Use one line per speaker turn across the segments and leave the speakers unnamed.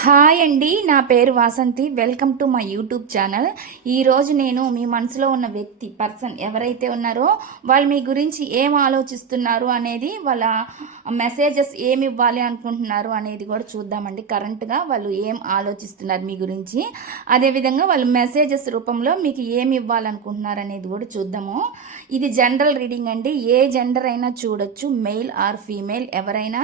Hi అండి నా పేరు Vasanthi. Welcome to my YouTube channel. ఈరోజు నేను మీ మనసులో ఉన్న వ్యక్తి పర్సన్ ఎవరైతే ఉన్నారో వాళ్ళు మీ గురించి ఏం ఆలోచిస్తున్నారు అనేది వాళ్ళ మెసేజెస్ ఏమి ఇవ్వాలి అనుకుంటున్నారు అనేది కూడా చూద్దామండి. కరెంట్గా వాళ్ళు ఏం ఆలోచిస్తున్నారు మీ గురించి. అదేవిధంగా వాళ్ళు మెసేజెస్ రూపంలో మీకు ఏమి ఇవ్వాలనుకుంటున్నారు అనేది కూడా చూద్దాము. ఇది జనరల్ రీడింగ్ అండి. ఏ జెండర్ అయినా చూడొచ్చు మెయిల్ ఆర్ ఫీమేల్ ఎవరైనా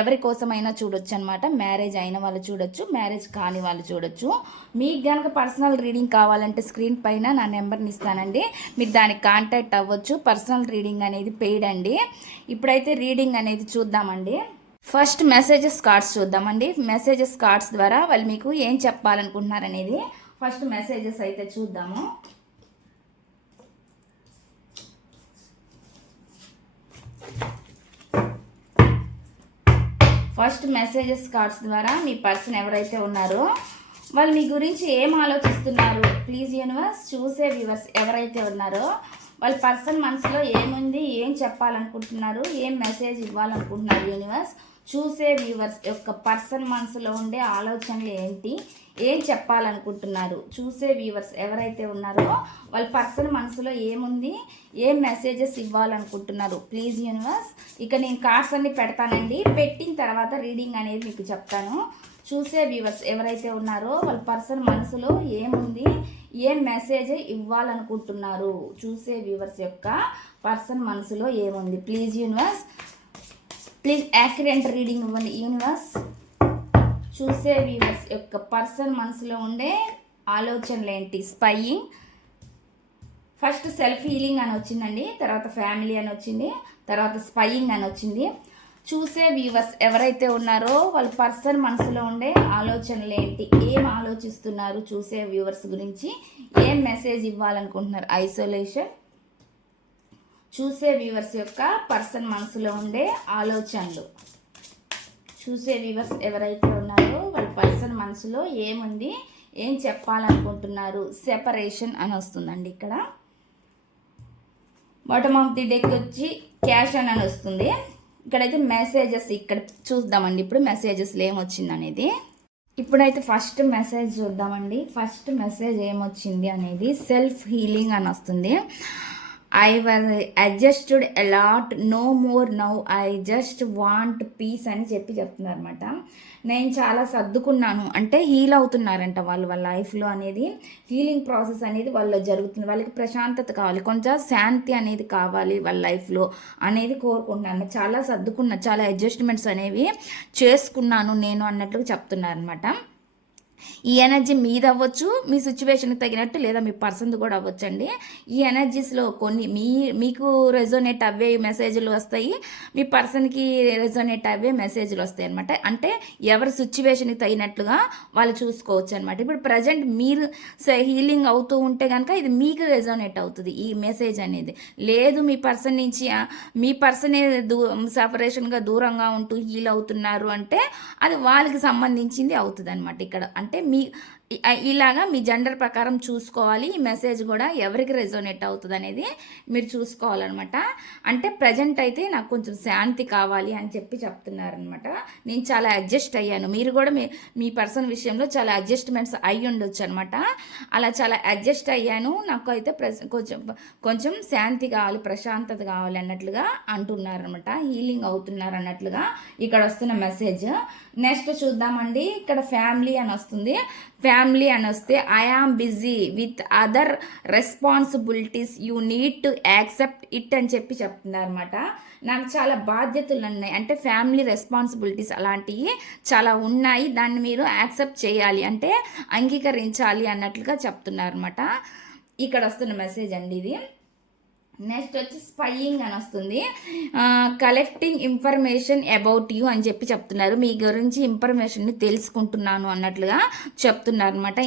ఎవరి కోసమైనా చూడొచ్చు అనమాట మ్యారేజ్ అయిన వాళ్ళు చూడొచ్చు. మ్యారేజ్ కాని వాళ్ళు చూడొచ్చు. మీకు కనుక పర్సనల్ రీడింగ్ కావాలంటే స్క్రీన్ పైన నా నెంబర్ని ఇస్తానండి. మీరు దానికి కాంటాక్ట్ అవ్వచ్చు. పర్సనల్ రీడింగ్ అనేది పెయిడ్ అండి. ఇప్పుడైతే రీడింగ్ అనేది చూద్దామండి. ఫస్ట్ మెసేజెస్ కార్డ్స్ చూద్దామండి. మెసేజెస్ కార్డ్స్ ద్వారా వాళ్ళు మీకు ఏం చెప్పాలనుకుంటున్నారనేది ఫస్ట్ మెసేజెస్ అయితే చూద్దాము. ఫస్ట్ మెసేజెస్ కార్డ్స్ ద్వారా మీ పర్సన్ ఎవరైతే ఉన్నారో వాళ్ళు మీ గురించి ఏం ఆలోచిస్తున్నారు? ప్లీజ్ యూనివర్స్ చూసే వ్యూవర్స్ ఎవరైతే ఉన్నారో వాళ్ళ పర్సన్ మనసులో ఏముంది ఏం చెప్పాలనుకుంటున్నారు ఏం మెసేజ్ ఇవ్వాలనుకుంటున్నారు యూనివర్స్ చూసే వ్యూవర్స్ యొక్క పర్సన్ మనసులో ఉండే ఆలోచనలు ఏంటి? ఏం చెప్పాలనుకుంటున్నారు? చూసే వ్యూవర్స్ ఎవరైతే ఉన్నారో వాళ్ళ పర్సన్ మనసులో ఏముంది? ఏం మెసేజెస్ ఇవ్వాలనుకుంటున్నారు? ప్లీజ్ యూనివర్స్ ఇక నేను కార్డ్స్ అన్ని పెడతానండి. పెట్టిన తర్వాత రీడింగ్ అనేది మీకు చెప్తాను. చూసే వ్యూవర్స్ ఎవరైతే ఉన్నారో వాళ్ళ పర్సన్ మనసులో ఏముంది? ఏం మెసేజ్ ఇవ్వాలనుకుంటున్నారు? చూసే వ్యూవర్స్ యొక్క పర్సన్ మనసులో ఏముంది? Please universe please accurate reading ఇవ్వండి యూనివర్స్ చూసే వ్యూవర్స్ యొక్క పర్సన్ మనసులో ఉండే ఆలోచనలు ఏంటి? స్పైయింగ్ ఫస్ట్ సెల్ఫ్ హీలింగ్ అని వచ్చిందండి. తర్వాత ఫ్యామిలీ అని వచ్చింది. తర్వాత స్పైయింగ్ అని వచ్చింది. చూసే వ్యూవర్స్ ఎవరైతే ఉన్నారో వాళ్ళ పర్సన్ మనసులో ఉండే ఆలోచనలు ఏంటి? ఏం ఆలోచిస్తున్నారు? చూసే వ్యూవర్స్ గురించి ఏం మెసేజ్ ఇవ్వాలనుకుంటున్నారు? ఐసోలేషన్ చూసే వ్యూవర్స్ యొక్క పర్సన్ మనసులో ఉండే ఆలోచనలు. చూసే వ్యూవర్స్ ఎవరైతే ఉన్నారో వాళ్ళ పర్సన్ మనసులో ఏముంది ఏం చెప్పాలనుకుంటున్నారు సెపరేషన్ అని వస్తుందండి ఇక్కడ. బాటమ్ ఆఫ్ ది డెక్ వచ్చి క్యాష్ అని అని వస్తుంది. ఇక్కడైతే మెసేజెస్ ఇక్కడ చూద్దామండి ఇప్పుడు మెసేజెస్లో ఏమొచ్చింది అనేది. ఇప్పుడైతే ఫస్ట్ మెసేజ్ చూద్దామండి. ఫస్ట్ మెసేజ్ ఏమొచ్చింది అనేది? సెల్ఫ్ హీలింగ్ అని వస్తుంది. I were adjusted a lot no more now I just want peace అని చెప్పి చెప్తున్నారు అనమాట నేను చాలా సర్దుకున్నాను. అంటే హీల్ అవుతున్నారంట వాళ్ళు వాళ్ళ లైఫ్లో అనేది. హీలింగ్ ప్రాసెస్ అనేది వాళ్ళు జరుగుతుంది. వాళ్ళకి ప్రశాంతత కావాలి. కొంచెం శాంతి అనేది కావాలి వాళ్ళ లైఫ్లో అనేది కోరుకుంటున్నాను. చాలా సర్దుకున్నా చాలా అడ్జస్ట్మెంట్స్ అనేవి చేసుకున్నాను నేను అన్నట్లు చెప్తున్నారు అనమాట ఈ ఎనర్జీ మీది అవ్వచ్చు మీ సిచ్యువేషన్కి తగినట్టు లేదా మీ పర్సన్ది కూడా అవ్వచ్చండి. ఈ ఎనర్జీస్లో కొన్ని మీ మీకు రెజోనేట్ అవే మెసేజ్లు వస్తాయి మీ పర్సన్కి రెజోనేట్ అవే మెసేజ్లు వస్తాయి అనమాట అంటే ఎవరి సిచ్యువేషన్కి తగినట్లుగా వాళ్ళు చూసుకోవచ్చు అనమాట ఇప్పుడు ప్రజెంట్ మీరు హీలింగ్ అవుతూ ఉంటే కనుక ఇది మీకు రెజోనేట్ అవుతుంది ఈ మెసేజ్ అనేది. లేదు మీ పర్సన్ నుంచి మీ పర్సనే దూ సపరేషన్గా దూరంగా ఉంటూ హీల్ అవుతున్నారు అంటే అది వాళ్ళకి సంబంధించింది అవుతుంది అనమాట ఇక్కడ అంటే మీ ఇలాగా మీ జెండర్ ప్రకారం చూసుకోవాలి. ఈ మెసేజ్ కూడా ఎవరికి రెజోనేట్ అవుతుంది అనేది మీరు చూసుకోవాలన్నమాట. అంటే ప్రజెంట్ అయితే నాకు కొంచెం శాంతి కావాలి అని చెప్పి చెప్తున్నారనమాట నేను చాలా అడ్జస్ట్ అయ్యాను. మీరు కూడా మీ మీ పర్సన్ విషయంలో చాలా అడ్జస్ట్మెంట్స్ అయి ఉండొచ్చు అనమాట అలా చాలా అడ్జస్ట్ అయ్యాను. నాకు అయితే కొంచెం కొంచెం శాంతి కావాలి ప్రశాంతత కావాలి అన్నట్లుగా అంటున్నారనమాట హీలింగ్ అవుతున్నారు అన్నట్లుగా ఇక్కడ వస్తున్న మెసేజ్ నెక్స్ట్ చూద్దామండి. ఇక్కడ ఫ్యామిలీ అని వస్తుంది. ఫ్యా ఫ్యామిలీ అని వస్తే I am busy with other responsibilities you need to accept it అని చెప్పి చెప్తున్నారు అనమాట నాకు చాలా బాధ్యతలు ఉన్నాయి. అంటే ఫ్యామిలీ రెస్పాన్సిబిలిటీస్ అలాంటివి చాలా ఉన్నాయి. దాన్ని మీరు యాక్సెప్ట్ చేయాలి. అంటే అంగీకరించాలి అన్నట్లుగా చెప్తున్నారు అనమాట ఇక్కడ వస్తున్న మెసేజ్ అండి ఇది. నెక్స్ట్ వచ్చి స్పైయింగ్ అని వస్తుంది. కలెక్టింగ్ ఇన్ఫర్మేషన్ అబౌట్ యూ అని చెప్పి చెప్తున్నారు. మీ గురించి ఇన్ఫర్మేషన్ని తెలుసుకుంటున్నాను అన్నట్లుగా చెప్తున్నారు అనమాట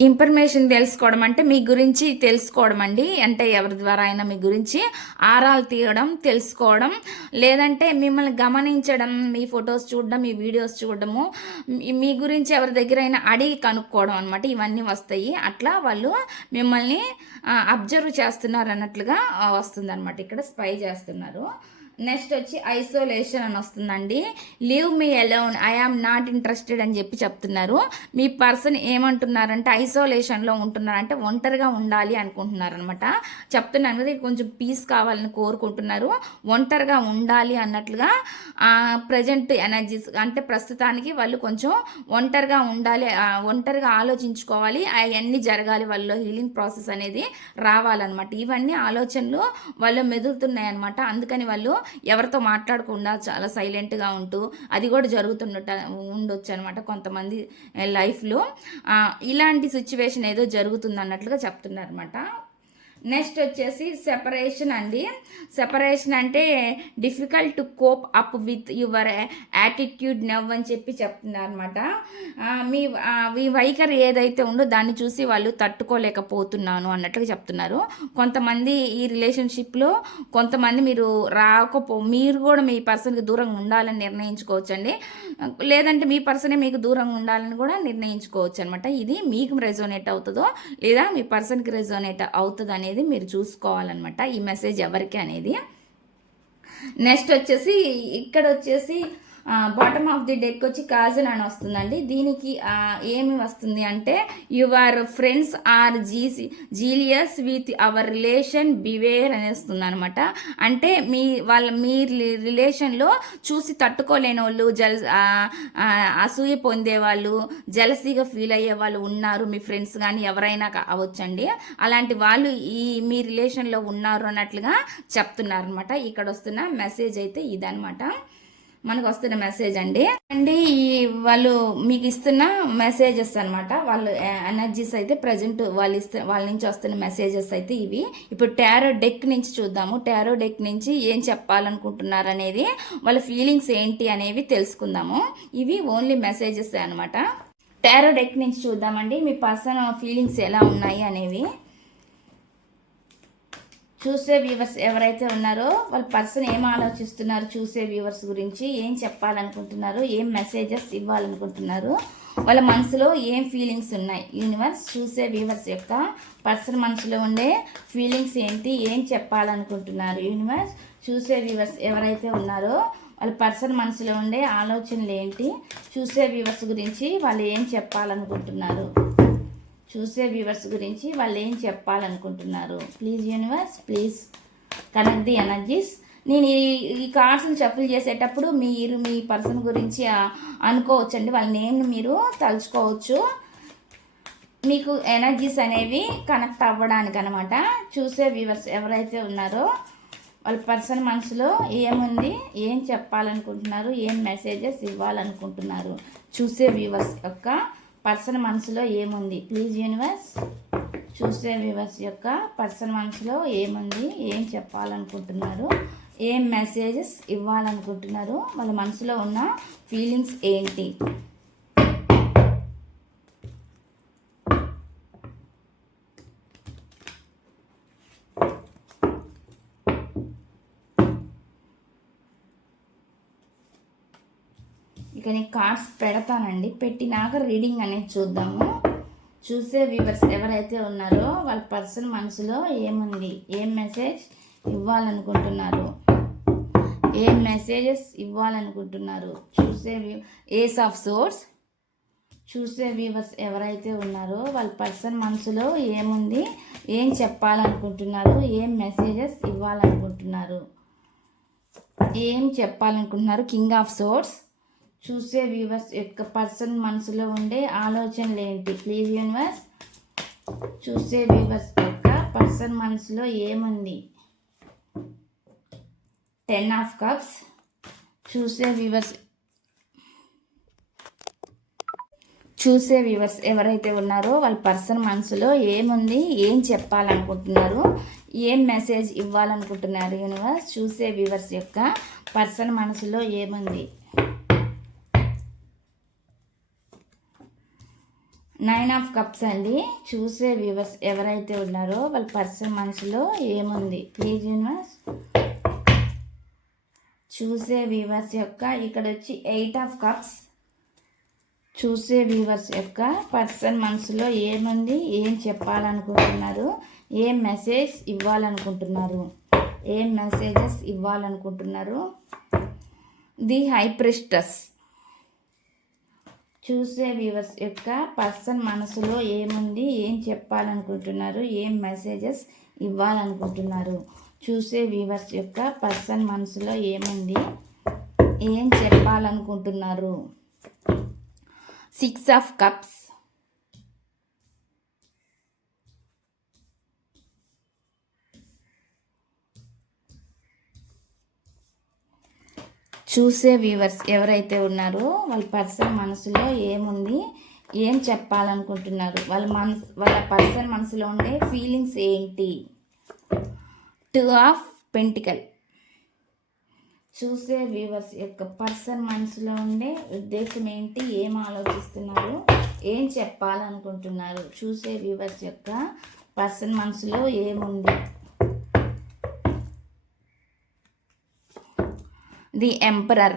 ఇన్ఫర్మేషన్ తెలుసుకోవడం అంటే మీ గురించి తెలుసుకోవడం అండి. అంటే ఎవరి ద్వారా అయినా మీ గురించి ఆరాలు తీయడం తెలుసుకోవడం లేదంటే మిమ్మల్ని గమనించడం మీ ఫొటోస్ చూడడం మీ వీడియోస్ చూడడము మీ- గురించి ఎవరి దగ్గర అయినా అడిగి కనుక్కోవడం అనమాట ఇవన్నీ వస్తాయి. అట్లా వాళ్ళు మిమ్మల్ని అబ్జర్వ్ చేస్తున్నారు అన్నట్లుగా వస్తుంది అనమాట ఇక్కడ స్పై చేస్తున్నారు. నెక్స్ట్ వచ్చి ఐసోలేషన్ అని వస్తుందండి. Leave me alone I am not interested అని చెప్పి చెప్తున్నారు. మీ పర్సన్ ఏమంటున్నారంటే ఐసోలేషన్లో ఉంటున్నారంటే ఒంటరిగా ఉండాలి అనుకుంటున్నారనమాట చెప్తున్నాను కదా కొంచెం పీస్ కావాలని కోరుకుంటున్నారు. ఒంటరిగా ఉండాలి అన్నట్లుగా ప్రజెంట్ ఎనర్జీస్ అంటే ప్రస్తుతానికి వాళ్ళు కొంచెం ఒంటరిగా ఉండాలి ఒంటరిగా ఆలోచించుకోవాలి. అవన్నీ జరగాలి వాళ్ళలో హీలింగ్ ప్రాసెస్ అనేది రావాలన్నమాట. ఇవన్నీ ఆలోచనలు వాళ్ళు మెదులుతున్నాయి అనమాట అందుకని వాళ్ళు ఎవరితో మాట్లాడకుండా చాలా సైలెంట్గా ఉంటూ అది కూడా జరుగుతుండట ఉండొచ్చు అనమాట కొంతమంది లైఫ్లో. ఇలాంటి సిచ్యువేషన్ ఏదో జరుగుతుంది అన్నట్లుగా చెప్తున్నారు అనమాట నెక్స్ట్ వచ్చేసి సెపరేషన్ అండి. సెపరేషన్ అంటే difficult to cope up with your attitude now అని చెప్పి చెప్తున్నారు అనమాట మీ మీ వైఖరి ఏదైతే ఉందో దాన్ని చూసి వాళ్ళు తట్టుకోలేకపోతున్నాను అన్నట్టుగా చెప్తున్నారు. కొంతమంది ఈ రిలేషన్షిప్లో కొంతమంది మీరు రాకపో మీరు కూడా మీ పర్సన్కి దూరంగా ఉండాలని నిర్ణయించుకోవచ్చండి. లేదంటే మీ పర్సనే మీకు దూరంగా ఉండాలని కూడా నిర్ణయించుకోవచ్చు అనమాట ఇది మీకు రెజోనేట్ అవుతుందో లేదా మీ పర్సన్కి రెజోనేట్ అవుతుంది అనేది మీరు చూసుకోవాలన్నమాట. ఈ మెసేజ్ ఎవరికి అనేది. నెక్స్ట్ వచ్చేసి ఇక్కడ వచ్చేసి బాటమ్ ఆఫ్ ది డెక్ వచ్చి కాజల్ అని వస్తుందండి. దీనికి ఏమి వస్తుంది అంటే your friends are జీసి jealous with our relation beware అని వస్తుంది అనమాట అంటే మీ వాళ్ళ మీ రిలేషన్లో చూసి తట్టుకోలేని వాళ్ళు జల్ అసూయ పొందే వాళ్ళు జలసీగా ఫీల్ అయ్యే వాళ్ళు ఉన్నారు మీ ఫ్రెండ్స్ కానీ ఎవరైనా అవ్వచ్చండి. అలాంటి వాళ్ళు ఈ మీ రిలేషన్లో ఉన్నారు అన్నట్లుగా చెప్తున్నారనమాట ఇక్కడ వస్తున్న మెసేజ్ అయితే ఇదనమాట మనకు వస్తున్న మెసేజ్ అండి. అండి ఈ వాళ్ళు మీకు ఇస్తున్న మెసేజెస్ అనమాట వాళ్ళు ఎనర్జీస్ అయితే ప్రజెంట్ వాళ్ళు ఇస్తు వాళ్ళ నుంచి వస్తున్న మెసేజెస్ అయితే ఇవి. ఇప్పుడు టారో డెక్ నుంచి చూద్దాము. టారో డెక్ నుంచి ఏం చెప్పాలనుకుంటున్నారు అనేది వాళ్ళ ఫీలింగ్స్ ఏంటి అనేవి తెలుసుకుందాము. ఇవి ఓన్లీ మెసేజెస్ అనమాట టారో డెక్ నుంచి చూద్దామండి. మీ పర్సన్ ఫీలింగ్స్ ఎలా ఉన్నాయి అనేవి. చూసే వ్యూవర్స్ ఎవరైతే ఉన్నారో వాళ్ళ పర్సన్ ఏం ఆలోచిస్తున్నారు చూసే వ్యూవర్స్ గురించి ఏం చెప్పాలనుకుంటున్నారు ఏం మెసేజెస్ ఇవ్వాలనుకుంటున్నారు వాళ్ళ మనసులో ఏం ఫీలింగ్స్ ఉన్నాయి? యూనివర్స్ చూసే వ్యూవర్స్ యొక్క పర్సన్ మనసులో ఉండే ఫీలింగ్స్ ఏంటి? ఏం చెప్పాలనుకుంటున్నారు? యూనివర్స్ చూసే వ్యూవర్స్ ఎవరైతే ఉన్నారో వాళ్ళ పర్సన్ మనసులో ఉండే ఆలోచనలు ఏంటి? చూసే వ్యూవర్స్ గురించి వాళ్ళు ఏం చెప్పాలనుకుంటున్నారు? చూసే వ్యూవర్స్ గురించి వాళ్ళు ఏం చెప్పాలనుకుంటున్నారు? Please universe please connect the energies నేను ఈ ఈ కార్డ్స్ని షఫుల్ చేసేటప్పుడు మీరు మీ పర్సన్ గురించి అనుకోవచ్చండి. వాళ్ళ నేమ్ని మీరు తలుచుకోవచ్చు. మీకు ఎనర్జీస్ అనేవి కనెక్ట్ అవ్వడానికి అనమాట చూసే వ్యూవర్స్ ఎవరైతే ఉన్నారో వాళ్ళ పర్సన్ మనసులో ఏముంది ఏం చెప్పాలనుకుంటున్నారు ఏం మెసేజెస్ ఇవ్వాలనుకుంటున్నారు చూసే వ్యూవర్స్ యొక్క పర్సన్ మనసులో ఏముంది? ప్లీజ్ యూనివర్స్ చూసే వ్యూవర్స్ యొక్క పర్సన్ మనసులో ఏముంది? ఏం చెప్పాలనుకుంటున్నారు? ఏం మెసేజెస్ ఇవ్వాలనుకుంటున్నారు? వాళ్ళ మనసులో ఉన్న ఫీలింగ్స్ ఏంటి? ఇక నేను కార్డ్స్ పెడతానండి. పెట్టినాక రీడింగ్ అనేది చూద్దాము. చూసే వ్యూవర్స్ ఎవరైతే ఉన్నారో వాళ్ళ పర్సన్ మనసులో ఏముంది ఏం మెసేజ్ ఇవ్వాలనుకుంటున్నారు ఏం మెసేజెస్ ఇవ్వాలనుకుంటున్నారు చూసే వ్యూ ఏస్ ఆఫ్ సోర్స్ చూసే వ్యూవర్స్ ఎవరైతే ఉన్నారో వాళ్ళ పర్సన్ మనసులో ఏముంది ఏం చెప్పాలనుకుంటున్నారు ఏం మెసేజెస్ ఇవ్వాలనుకుంటున్నారు ఏం చెప్పాలనుకుంటున్నారు కింగ్ ఆఫ్ సోర్స్ చూసే వ్యూవర్స్ యొక్క పర్సన్ మనసులో ఉండే ఆలోచనలు ఏంటి? ప్లీజ్ యూనివర్స్ చూసే వ్యూవర్స్ యొక్క పర్సన్ మనసులో ఏముంది? Ten of cups. చూసే వ్యూవర్స్ చూసే వ్యూవర్స్ ఎవరైతే ఉన్నారో వాళ్ళ పర్సన్ మనసులో ఏముంది? ఏం చెప్పాలనుకుంటున్నారు? ఏం మెసేజ్ ఇవ్వాలనుకుంటున్నారు యూనివర్స్ చూసే వ్యూవర్స్ యొక్క పర్సన్ మనసులో ఏముంది? నైన్ ఆఫ్ కప్స్ అండి. చూసే వ్యూవర్స్ ఎవరైతే ఉన్నారో వాళ్ళ పర్సన్ మనసులో ఏముంది? ప్లీజ్ యూనివర్స్ చూసే వ్యూవర్స్ యొక్క ఇక్కడ వచ్చి ఎయిట్ ఆఫ్ కప్స్ చూసే వ్యూవర్స్ యొక్క పర్సన్ మనసులో ఏముంది? ఏం చెప్పాలనుకుంటున్నారు? ఏం మెసేజ్ ఇవ్వాలనుకుంటున్నారు? ఏం మెసేజెస్ ఇవ్వాలనుకుంటున్నారు? ది హైప్రిస్టస్ చూసే వ్యూవర్స్ యొక్క పర్సన్ మనసులో ఏముంది ఏం చెప్పాలనుకుంటున్నారు ఏం మెసేజెస్ ఇవ్వాలనుకుంటున్నారు. చూసే వ్యూవర్స్ యొక్క పర్సన్ మనసులో ఏముంది ఏం చెప్పాలనుకుంటున్నారు. Six of cups. చూసే వ్యూవర్స్ ఎవరైతే ఉన్నారో వాళ్ళ పర్సన్ మనసులో ఏముంది ఏం చెప్పాలనుకుంటున్నారు వాళ్ళ మనసు వాళ్ళ పర్సన్ మనసులో ఉండే ఫీలింగ్స్ ఏంటి? టూ ఆఫ్ పెంటికల్ చూసే వ్యూవర్స్ యొక్క పర్సన్ మనసులో ఉండే ఉద్దేశం ఏంటి ఏం ఆలోచిస్తున్నారు ఏం చెప్పాలనుకుంటున్నారు? చూసే వ్యూవర్స్ యొక్క పర్సన్ మనసులో ఏముంది? ది ఎంపరర్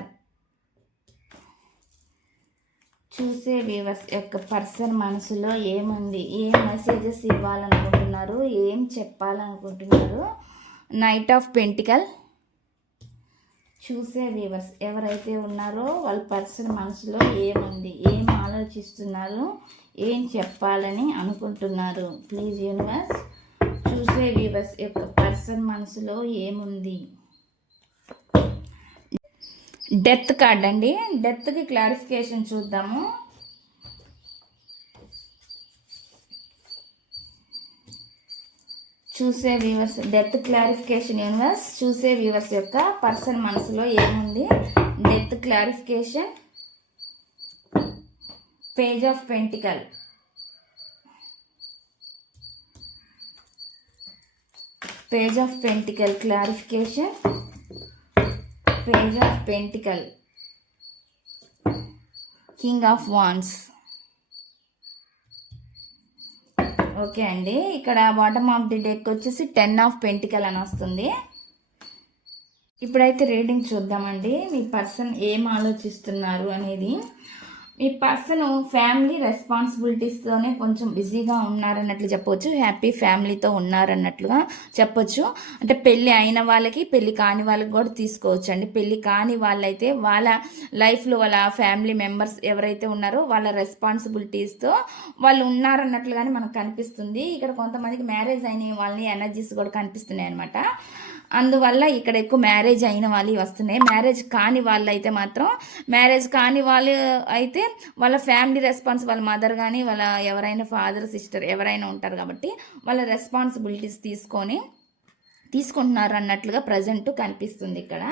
చూసే వ్యూవర్స్ యొక్క పర్సన్ మనసులో ఏముంది? ఏం మెసేజెస్ ఇవ్వాలనుకుంటున్నారు? ఏం చెప్పాలనుకుంటున్నారు? నైట్ ఆఫ్ పెంటికల్ చూసే వ్యూవర్స్ ఎవరైతే ఉన్నారో వాళ్ళ పర్సన్ మనసులో ఏముంది? ఏం ఆలోచిస్తున్నారు? ఏం చెప్పాలని అనుకుంటున్నారు? ప్లీజ్ యూనివర్స్ చూసే వ్యూవర్స్ యొక్క పర్సన్ మనసులో ఏముంది? డెత్ కార్డ్ అండి. డెత్కి క్లారిఫికేషన్ చూద్దాము. చూసే వ్యూవర్స్ డెత్ క్లారిఫికేషన్ యూనివర్స్ చూసే వ్యూవర్స్ యొక్క పర్సన్ మనసులో ఏముంది? Death clarification. Page of pentacle. Page of pentacle clarification. Page of pentacle king of wands okay అండి ఇక్కడ బాటమ్ ఆఫ్ ది డెక్ వచ్చేసి టెన్ ఆఫ్ పెంటికల్ అని వస్తుంది. ఇప్పుడైతే రీడింగ్ చూద్దామండి మీ పర్సన్ ఏం ఆలోచిస్తున్నారు అనేది. మీ పర్సన్ ఫ్యామిలీ రెస్పాన్సిబిలిటీస్తోనే కొంచెం బిజీగా ఉన్నారన్నట్లు చెప్పవచ్చు హ్యాపీ ఫ్యామిలీతో ఉన్నారన్నట్లుగా చెప్పొచ్చు. అంటే పెళ్ళి అయిన వాళ్ళకి పెళ్ళి కాని వాళ్ళకి కూడా తీసుకోవచ్చు అండి. పెళ్ళి కాని వాళ్ళైతే వాళ్ళ లైఫ్లో వాళ్ళ ఫ్యామిలీ మెంబర్స్ ఎవరైతే ఉన్నారో వాళ్ళ రెస్పాన్సిబిలిటీస్తో వాళ్ళు ఉన్నారన్నట్లుగానే మనకు కనిపిస్తుంది. ఇక్కడ కొంతమందికి మ్యారేజ్ అయిన వాళ్ళని ఎనర్జీస్ కూడా కనిపిస్తున్నాయి అనమాట అందువల్ల ఇక్కడ ఎక్కువ మ్యారేజ్ అయిన వాళ్ళు వస్తున్నాయి. మ్యారేజ్ కాని వాళ్ళు అయితే మాత్రం మ్యారేజ్ కాని వాళ్ళు అయితే వాళ్ళ ఫ్యామిలీ రెస్పాన్స్ వాళ్ళ మదర్ కానీ వాళ్ళ ఎవరైనా ఫాదర్ సిస్టర్ ఎవరైనా ఉంటారు కాబట్టి వాళ్ళ రెస్పాన్సిబిలిటీస్ తీసుకొని తీసుకుంటున్నారు అన్నట్లుగా ప్రజెంట్ కనిపిస్తుంది ఇక్కడ.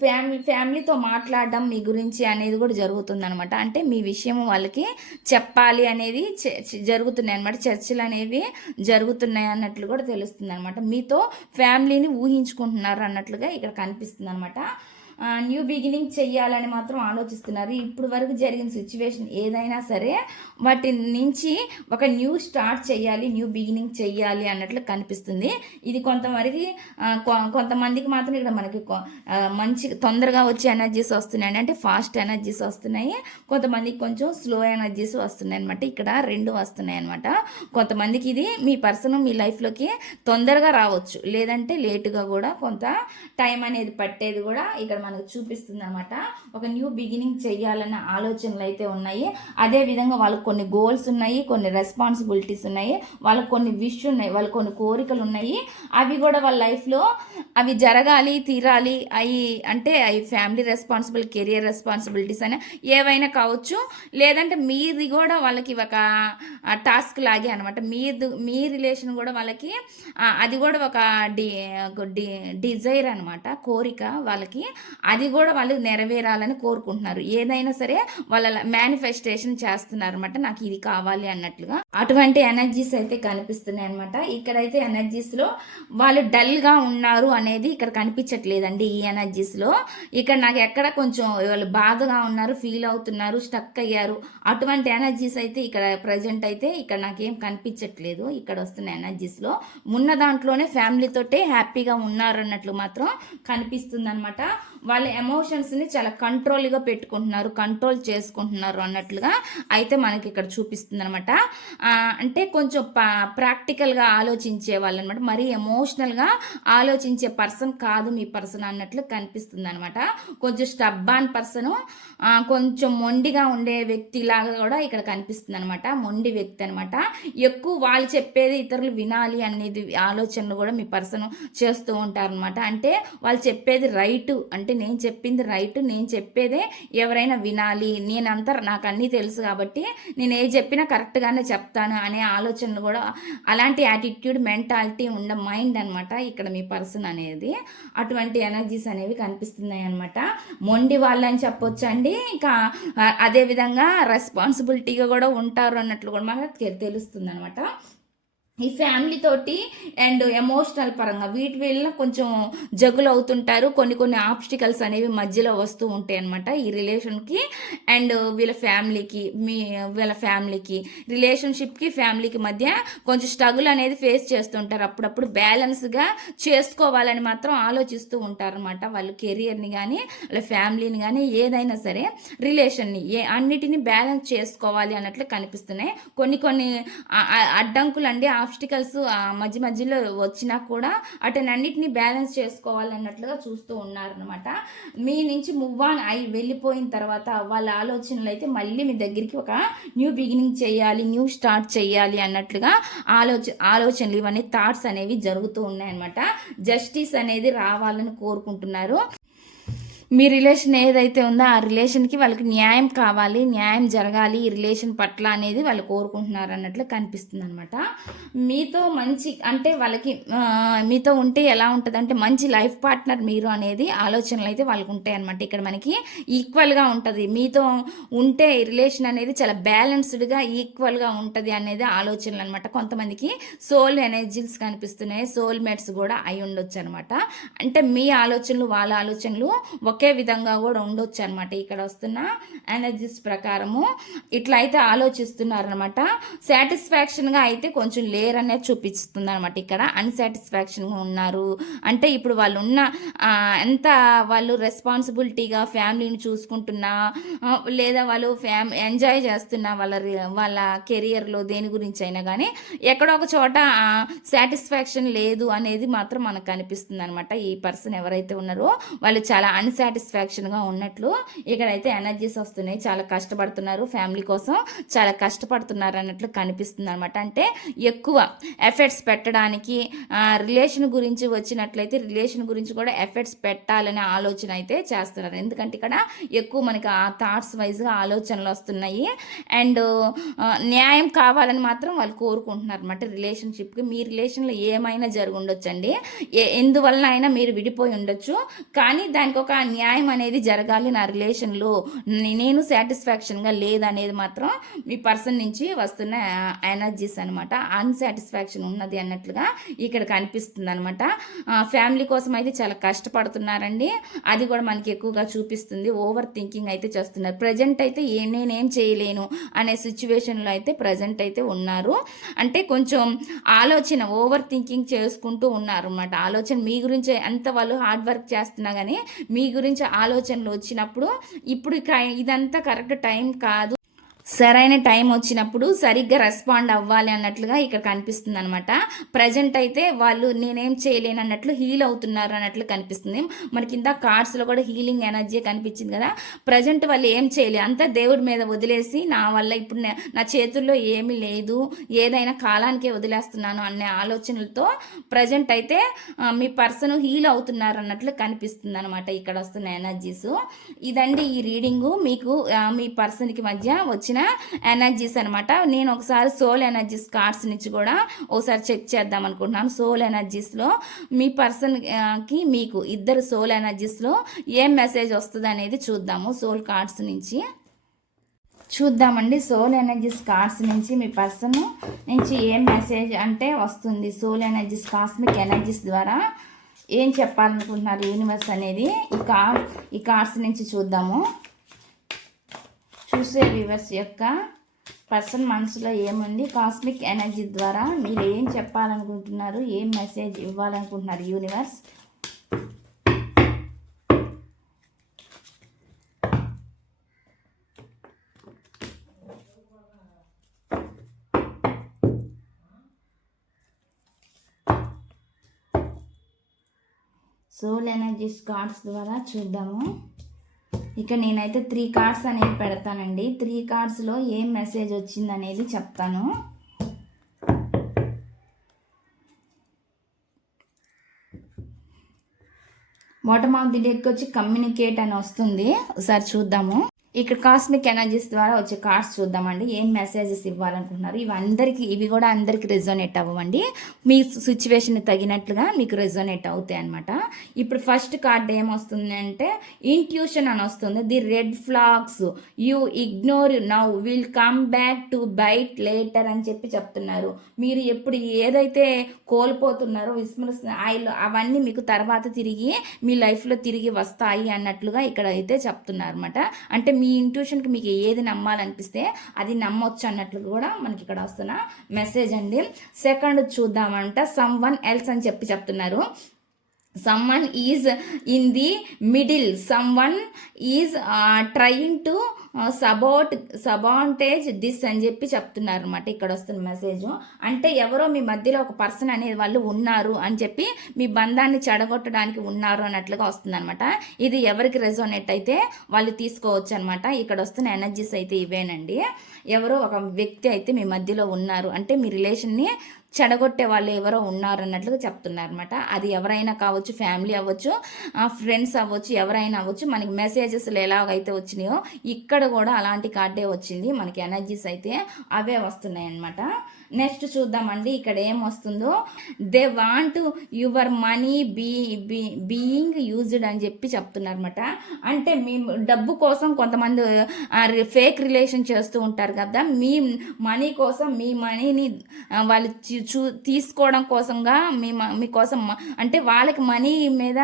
ఫ్యామిలీ ఫ్యామిలీతో మాట్లాడడం మీ గురించి అనేది కూడా జరుగుతుంది అనమాట అంటే మీ విషయం వాళ్ళకి చెప్పాలి అనేది జరుగుతున్నాయి అనమాట చర్చలు అనేవి జరుగుతున్నాయి అన్నట్లు కూడా తెలుస్తుంది అనమాట మీతో ఫ్యామిలీని ఊహించుకుంటున్నారు అన్నట్లుగా ఇక్కడ కనిపిస్తుంది అనమాట న్యూ బిగినింగ్ చెయ్యాలని మాత్రం ఆలోచిస్తున్నారు. ఇప్పుడు వరకు జరిగిన సిచ్యువేషన్ ఏదైనా సరే వాటి నుంచి ఒక న్యూ స్టార్ట్ చేయాలి న్యూ బిగినింగ్ చెయ్యాలి అన్నట్లు కనిపిస్తుంది. ఇది కొంతవరకు కొంతమందికి మాత్రం ఇక్కడ మనకి మంచి తొందరగా వచ్చే ఎనర్జీస్ వస్తున్నాయి. అంటే ఫాస్ట్ ఎనర్జీస్ వస్తున్నాయి. కొంతమందికి కొంచెం స్లో ఎనర్జీస్ వస్తున్నాయి అనమాట ఇక్కడ రెండు వస్తున్నాయి అనమాట కొంతమందికి ఇది మీ పర్సన్ మీ లైఫ్లోకి తొందరగా రావచ్చు. లేదంటే లేటుగా కూడా కొంత టైం అనేది పట్టేది కూడా ఇక్కడ మనకు చూపిస్తుంది అనమాట ఒక న్యూ బిగినింగ్ చేయాలన్న ఆలోచనలు అయితే ఉన్నాయి. అదే విధంగా వాళ్ళకి కొన్ని గోల్స్ ఉన్నాయి కొన్ని రెస్పాన్సిబిలిటీస్ ఉన్నాయి వాళ్ళకి కొన్ని విష్ ఉన్నాయి వాళ్ళకి కొన్ని కోరికలు ఉన్నాయి. అవి కూడా వాళ్ళ లైఫ్లో అవి జరగాలి తీరాలి అవి అంటే అవి ఫ్యామిలీ రెస్పాన్సిబుల్ కెరియర్ రెస్పాన్సిబిలిటీస్ అని ఏవైనా కావచ్చు. లేదంటే మీది కూడా వాళ్ళకి ఒక టాస్క్ లాగే అనమాట మీది మీ రిలేషన్ కూడా వాళ్ళకి అది కూడా ఒక డి డిజైర్ అనమాట కోరిక వాళ్ళకి. అది కూడా వాళ్ళు నెరవేరాలని కోరుకుంటున్నారు. ఏదైనా సరే వాళ్ళ మేనిఫెస్టేషన్ చేస్తున్నారు అనమాట నాకు ఇది కావాలి అన్నట్లుగా. అటువంటి ఎనర్జీస్ అయితే కనిపిస్తున్నాయి అనమాట ఇక్కడైతే ఎనర్జీస్లో వాళ్ళు డల్గా ఉన్నారు అనేది ఇక్కడ కనిపించట్లేదండి ఈ ఎనర్జీస్లో ఇక్కడ నాకు ఎక్కడ కొంచెం వాళ్ళు బాధగా ఉన్నారు ఫీల్ అవుతున్నారు స్టక్ అయ్యారు. అటువంటి ఎనర్జీస్ అయితే ఇక్కడ ప్రజెంట్ అయితే ఇక్కడ నాకేం కనిపించట్లేదు. ఇక్కడ వస్తున్న ఎనర్జీస్లో ఉన్న దాంట్లోనే ఫ్యామిలీతోటే హ్యాపీగా ఉన్నారు అన్నట్లు మాత్రం కనిపిస్తుంది అనమాట వాళ్ళ ఎమోషన్స్ని చాలా కంట్రోల్గా పెట్టుకుంటున్నారు కంట్రోల్ చేసుకుంటున్నారు అన్నట్లుగా అయితే మనకి ఇక్కడ చూపిస్తుంది అనమాట అంటే కొంచెం ప్రాక్టికల్గా ఆలోచించే వాళ్ళు అనమాట మరీ ఎమోషనల్గా ఆలోచించే పర్సన్ కాదు మీ పర్సన్ అన్నట్లు కనిపిస్తుంది అనమాట కొంచెం స్టబ్బాన్ పర్సన్ కొంచెం మొండిగా ఉండే వ్యక్తి లాగా కూడా ఇక్కడ కనిపిస్తుంది అనమాట మొండి వ్యక్తి అనమాట ఎక్కువ వాళ్ళు చెప్పేది ఇతరులు వినాలి అనేది ఆలోచనలు కూడా మీ పర్సన్ చేస్తూ ఉంటారనమాట అంటే వాళ్ళు చెప్పేది రైటు అంటే నేను చెప్పింది రైట్ నేను చెప్పేదే ఎవరైనా వినాలి. నేనంతా నాకు అన్నీ తెలుసు కాబట్టి నేను ఏ చెప్పినా కరెక్ట్గానే చెప్తాను అనే ఆలోచనలు కూడా అలాంటి యాటిట్యూడ్ మెంటాలిటీ ఉన్న మైండ్ అనమాట ఇక్కడ మీ పర్సన్ అనేది. అటువంటి ఎనర్జీస్ అనేవి కనిపిస్తున్నాయి అనమాట మొండి వాళ్ళని చెప్పొచ్చు అండి ఇంకా అదేవిధంగా రెస్పాన్సిబిలిటీగా కూడా ఉంటారు అన్నట్లు కూడా మనకు తెలుస్తుంది అనమాట ఈ ఫ్యామిలీ తోటి అండ్ ఎమోషనల్ పరంగా వీటి వల్ల కొంచెం జగులు అవుతుంటారు. కొన్ని కొన్ని ఆబ్స్టికల్స్ అనేవి మధ్యలో వస్తూ ఉంటాయి అనమాట ఈ రిలేషన్కి అండ్ వీళ్ళ ఫ్యామిలీకి మీ వీళ్ళ ఫ్యామిలీకి రిలేషన్షిప్కి ఫ్యామిలీకి మధ్య కొంచెం స్ట్రగుల్ అనేది ఫేస్ చేస్తుంటారు. అప్పుడప్పుడు బ్యాలెన్స్గా చేసుకోవాలని మాత్రం ఆలోచిస్తూ ఉంటారు అనమాట వాళ్ళు కెరియర్ని కానీ వాళ్ళ ఫ్యామిలీని కానీ ఏదైనా సరే రిలేషన్ని ఏ అన్నిటిని బ్యాలెన్స్ చేసుకోవాలి అన్నట్లు కనిపిస్తున్నాయి. కొన్ని కొన్ని అడ్డంకులు అండి ఆబ్స్టికల్స్ మధ్య మధ్యలో వచ్చినా కూడా అటన్నిటిని బ్యాలెన్స్ చేసుకోవాలన్నట్లుగా చూస్తూ ఉన్నారనమాట మీ నుంచి మూవ్ ఆన్ అయి వెళ్ళిపోయిన తర్వాత వాళ్ళ ఆలోచనలు అయితే మళ్ళీ మీ దగ్గరికి ఒక న్యూ బిగినింగ్ చేయాలి న్యూ స్టార్ట్ చేయాలి అన్నట్లుగా ఆలోచ ఆలోచనలు ఇవన్నీ థాట్స్ అనేవి జరుగుతూ ఉన్నాయన్నమాట. జస్టిస్ అనేది రావాలని కోరుకుంటున్నారు. మీ రిలేషన్ ఏదైతే ఉందో ఆ రిలేషన్కి వాళ్ళకి న్యాయం కావాలి న్యాయం జరగాలి ఈ రిలేషన్ పట్ల అనేది వాళ్ళు కోరుకుంటున్నారు అన్నట్లు కనిపిస్తుంది అనమాట మీతో మంచి అంటే వాళ్ళకి మీతో ఉంటే ఎలా ఉంటుంది అంటే మంచి లైఫ్ పార్ట్నర్ మీరు అనేది ఆలోచనలు అయితే వాళ్ళకి ఉంటాయి అనమాట ఇక్కడ మనకి ఈక్వల్గా ఉంటుంది. మీతో ఉంటే రిలేషన్ అనేది చాలా బ్యాలెన్స్డ్గా ఈక్వల్గా ఉంటుంది అనేది ఆలోచనలు అనమాట కొంతమందికి సోల్ ఎనర్జీస్ కనిపిస్తున్నాయి సోల్ మేట్స్ కూడా అయి ఉండొచ్చు అనమాట అంటే మీ ఆలోచనలు వాళ్ళ ఆలోచనలు ఒకే విధంగా కూడా ఉండొచ్చు అనమాట ఇక్కడ వస్తున్న ఎనర్జీస్ ప్రకారము. ఇట్లా అయితే ఆలోచిస్తున్నారనమాట సాటిస్ఫాక్షన్గా అయితే కొంచెం లేర్ అనేది చూపిస్తుంది అనమాట ఇక్కడ. అన్సాటిస్ఫాక్షన్గా ఉన్నారు. అంటే ఇప్పుడు వాళ్ళు ఉన్న ఎంత వాళ్ళు రెస్పాన్సిబిలిటీగా ఫ్యామిలీని చూసుకుంటున్నా లేదా వాళ్ళు ఫ్యామ్ ఎంజాయ్ చేస్తున్నా వాళ్ళ వాళ్ళ కెరియర్లో దేని గురించి అయినా కానీ ఎక్కడో ఒక చోట సాటిస్ఫాక్షన్ లేదు అనేది మాత్రం మనకు కనిపిస్తుంది అనమాట ఈ పర్సన్ ఎవరైతే ఉన్నారో వాళ్ళు చాలా అన్సాటి సాటిస్ఫాక్షన్గా ఉన్నట్లు ఇక్కడైతే ఎనర్జీస్ వస్తున్నాయి. చాలా కష్టపడుతున్నారు. ఫ్యామిలీ కోసం చాలా కష్టపడుతున్నారు అన్నట్లు కనిపిస్తుంది అనమాట అంటే ఎక్కువ ఎఫర్ట్స్ పెట్టడానికి రిలేషన్ గురించి వచ్చినట్లయితే రిలేషన్ గురించి కూడా ఎఫర్ట్స్ పెట్టాలనే ఆలోచన అయితే చేస్తున్నారు. ఎందుకంటే ఇక్కడ ఎక్కువ మనకి ఆ థాట్స్ వైజ్గా ఆలోచనలు వస్తున్నాయి. అండ్ న్యాయం కావాలని మాత్రం వాళ్ళు కోరుకుంటున్నారు అనమాట రిలేషన్షిప్కి మీ రిలేషన్లో ఏమైనా జరుగుండొచ్చండి ఉండొచ్చండి. ఎందువల్ల అయినా మీరు విడిపోయి ఉండొచ్చు. కానీ దానికి ఒక న్యాయం అనేది జరగాలి నా రిలేషన్లో. నేను సాటిస్ఫాక్షన్గా లేదనేది మాత్రం మీ పర్సన్ నుంచి వస్తున్న ఎనర్జీస్ అనమాట అన్సాటిస్ఫాక్షన్ ఉన్నది అన్నట్లుగా ఇక్కడ కనిపిస్తుంది అనమాట ఫ్యామిలీ కోసం అయితే చాలా కష్టపడుతున్నారండి. అది కూడా మనకి ఎక్కువగా చూపిస్తుంది. ఓవర్ థింకింగ్ అయితే చేస్తున్నారు. ప్రజెంట్ అయితే ఏ నేనేం చేయలేను అనే సిచ్యువేషన్లో అయితే ప్రజెంట్ అయితే ఉన్నారు. అంటే కొంచెం ఆలోచన ఓవర్ థింకింగ్ చేసుకుంటూ ఉన్నారు అనమాట ఆలోచన మీ గురించి ఎంత వాళ్ళు హార్డ్ వర్క్ చేస్తున్నా కానీ మీ గురించి గురించి ఆలోచనలు వచ్చినప్పుడు ఇప్పుడు ఇదంతా కరెక్ట్ టైం కాదు. సరైన టైం వచ్చినప్పుడు సరిగ్గా రెస్పాండ్ అవ్వాలి అన్నట్లుగా ఇక్కడ కనిపిస్తుంది అనమాట ప్రజెంట్ అయితే వాళ్ళు నేనేం చేయలేను అన్నట్లు హీల్ అవుతున్నారు అన్నట్లు కనిపిస్తుంది. మనకి ఇంత కార్డ్స్లో కూడా హీలింగ్ ఎనర్జీ కనిపించింది కదా. ప్రజెంట్ వాళ్ళు ఏం చేయలేదు అంతా దేవుడి మీద వదిలేసి నా వల్ల ఇప్పుడు నా చేతుల్లో ఏమీ లేదు. ఏదైనా కాలానికే వదిలేస్తున్నాను అనే ఆలోచనలతో ప్రజెంట్ అయితే మీ పర్సన్ హీల్ అవుతున్నారు అన్నట్లు కనిపిస్తుంది అనమాట ఇక్కడ వస్తున్న ఎనర్జీస్ ఇదండి ఈ రీడింగు మీకు మీ పర్సన్కి మధ్య వచ్చిన వచ్చిన ఎనర్జీస్ అనమాట నేను ఒకసారి సోల్ ఎనర్జీస్ కార్డ్స్ నుంచి కూడా ఒకసారి చెక్ చేద్దాం అనుకుంటున్నాను. సోల్ ఎనర్జీస్లో మీ పర్సన్కి మీకు ఇద్దరు సోల్ ఎనర్జీస్లో ఏం మెసేజ్ వస్తుంది అనేది చూద్దాము. సోల్ కార్డ్స్ నుంచి చూద్దామండి. సోల్ ఎనర్జీస్ కార్డ్స్ నుంచి మీ పర్సన్ నుంచి ఏం మెసేజ్ అంటే వస్తుంది. సోల్ ఎనర్జీస్ కాస్మిక్ ఎనర్జీస్ ద్వారా ఏం చెప్పాలనుకుంటున్నారు? యూనివర్స్ అనేది ఈ కార్ ఈ కార్డ్స్ నుంచి చూద్దాము. చూసే వివర్స్ యొక్క పర్సన్ మనసులో ఏముంది? కాస్మిక్ ఎనర్జీ ద్వారా మీరు ఏం చెప్పాలనుకుంటున్నారు? ఏం మెసేజ్ ఇవ్వాలనుకుంటున్నారు యూనివర్స్? సోల్ ఎనర్జీ కార్డ్స్ ద్వారా చూద్దాము. ఇక నేనైతే త్రీ కార్డ్స్ అనేది పెడతానండి. త్రీ కార్డ్స్లో ఏం మెసేజ్ వచ్చింది అనేది చెప్తాను. బాటమ్ ఆఫ్ ది డెక్ వచ్చి కమ్యూనికేట్ అని వస్తుంది. ఒకసారి చూద్దాము. ఇక్కడ కాస్మిక్ ఎనర్జీస్ ద్వారా వచ్చే కార్డ్స్ చూద్దామండి. ఏం మెసేజెస్ ఇవ్వాలనుకుంటున్నారు? ఇవి అందరికీ ఇవి కూడా అందరికీ రెజోనేట్ అవ్వండి మీ సిచ్యువేషన్ తగినట్లుగా మీకు రెజోనేట్ అవుతాయి అనమాట ఇప్పుడు ఫస్ట్ కార్డ్ ఏమొస్తుంది అంటే ఇంట్యూషన్ అని వస్తుంది. The red flags you ignore now will come back to bite later అని చెప్పి చెప్తున్నారు. మీరు ఎప్పుడు ఏదైతే కోల్పోతున్నారో విస్మరిస్తున్న ఆయిల్ అవన్నీ మీకు తర్వాత తిరిగి మీ లైఫ్లో తిరిగి వస్తాయి అన్నట్లుగా ఇక్కడ అయితే చెప్తున్నారు అనమాట అంటే మీ ఇంట్యూషన్కి మీకు ఏది నమ్మాలనిపిస్తే అది నమ్మొచ్చు అన్నట్లు కూడా మనకి ఇక్కడ వస్తున్న మెసేజ్ అండి. సెకండ్ చూద్దామంట సమ్ వన్ ఎల్స్ అని చెప్పి చెప్తున్నారు. Someone is in the middle someone is trying to sabot sabotage this అని చెప్పి చెప్తున్నారు అనమాట ఇక్కడ వస్తున్న మెసేజ్ అంటే ఎవరో మీ మధ్యలో ఒక పర్సన్ అనేది వాళ్ళు ఉన్నారు అని చెప్పి మీ బంధాన్ని చెడగొట్టడానికి ఉన్నారు అన్నట్లుగా వస్తుంది అనమాట ఇది ఎవరికి రెజోనేట్ అయితే వాళ్ళు తీసుకోవచ్చు అనమాట ఇక్కడ వస్తున్న ఎనర్జీస్ అయితే ఇవేనండి. ఎవరో ఒక వ్యక్తి అయితే మీ మధ్యలో ఉన్నారు. అంటే మీ రిలేషన్ని చెడగొట్టే వాళ్ళు ఎవరో ఉన్నారు అన్నట్లుగా చెప్తున్నారు అనమాట అది ఎవరైనా కావచ్చు ఫ్యామిలీ అవ్వచ్చు ఫ్రెండ్స్ అవ్వచ్చు ఎవరైనా అవ్వచ్చు మనకి మెసేజెస్లు ఎలాగైతే వచ్చినాయో ఇక్కడ కూడా అలాంటి కార్డే వచ్చింది. మనకి ఎనర్జీస్ అయితే అవే వస్తున్నాయి అనమాట నెక్స్ట్ చూద్దామండి ఇక్కడ ఏం వస్తుందో. They want your money be be being used అని చెప్పి చెప్తున్నారు అనమాట అంటే మీ డబ్బు కోసం కొంతమంది ఫేక్ రిలేషన్ చేస్తూ ఉంటారు కదా. మీ మనీ కోసం మీ మనీని వాళ్ళు చూ తీసుకోవడం కోసంగా మీ మీకోసం అంటే వాళ్ళకి మనీ మీద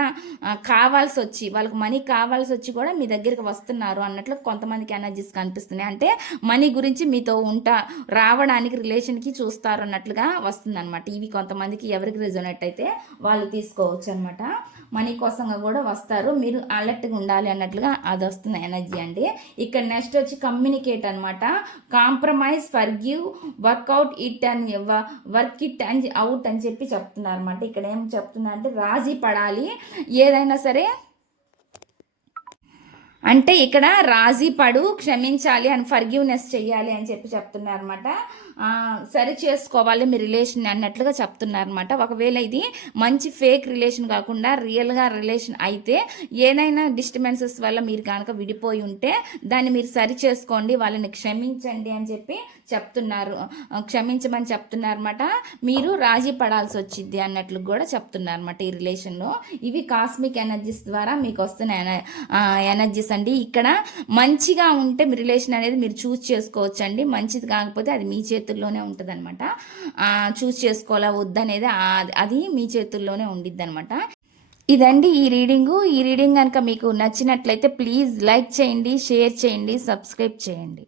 కావాల్సి వచ్చి వాళ్ళకి మనీ కావాల్సి వచ్చి కూడా మీ దగ్గరికి వస్తున్నారు అన్నట్లు కొంతమందికి ఎనర్జీస్ కనిపిస్తున్నాయి. అంటే మనీ గురించి మీతో ఉంటా రావడానికి రిలేషన్కి చూస్తారు అన్నట్లుగా వస్తుందన్నమాట. ఇవి కొంతమందికి ఎవరికి రిజోనేట్ అయితే వాళ్ళు తీసుకోవచ్చు అనమాట మనీ కోసంగా కూడా వస్తారు. మీరు అలర్ట్గా ఉండాలి అన్నట్లుగా అది వస్తుంది ఎనర్జీ అండి. ఇక్కడ నెక్స్ట్ వచ్చి కమ్యూనికేట్ అనమాట compromise for give work out it అని వర్క్ ఇట్ అని అవుట్ అని చెప్పి చెప్తున్నారు అనమాట ఇక్కడ ఏం చెప్తున్నా అంటే రాజీ పడాలి. ఏదైనా సరే అంటే ఇక్కడ రాజీ పడు క్షమించాలి అని ఫర్గివ్నెస్ చెయ్యాలి అని చెప్పి చెప్తున్నారు అనమాట సరి చేసుకోవాలి మీ రిలేషన్ అన్నట్లుగా చెప్తున్నారనమాట ఒకవేళ ఇది మంచి ఫేక్ రిలేషన్ కాకుండా రియల్గా రిలేషన్ అయితే ఏదైనా డిస్టర్బెన్సెస్ వల్ల మీరు కనుక విడిపోయి ఉంటే దాన్ని మీరు సరి చేసుకోండి వాళ్ళని క్షమించండి అని చెప్పి చెప్తున్నారు. క్షమించమని చెప్తున్నారన్నమాట. మీరు రాజీ పడాల్సి వచ్చింది అన్నట్లు కూడా చెప్తున్నారన్నమాట ఈ రిలేషన్లో. ఇవి కాస్మిక్ ఎనర్జీస్ ద్వారా మీకు వస్తున్న ఎనర్జీస్ అండి. ఇక్కడ మంచిగా ఉంటే మీ రిలేషన్ అనేది మీరు చూస్ చేసుకోవచ్చు అండి మంచిది కాకపోతే అది మీ చేతుల్లోనే ఉంటుంది అనమాట చూస్ చేసుకోవాలా వద్దనేది అది మీ చేతుల్లోనే ఉండిద్ది అనమాట ఇదండి ఈ రీడింగు. ఈ రీడింగ్ కనుక మీకు నచ్చినట్లయితే ప్లీజ్ లైక్ చేయండి షేర్ చేయండి సబ్స్క్రైబ్ చేయండి.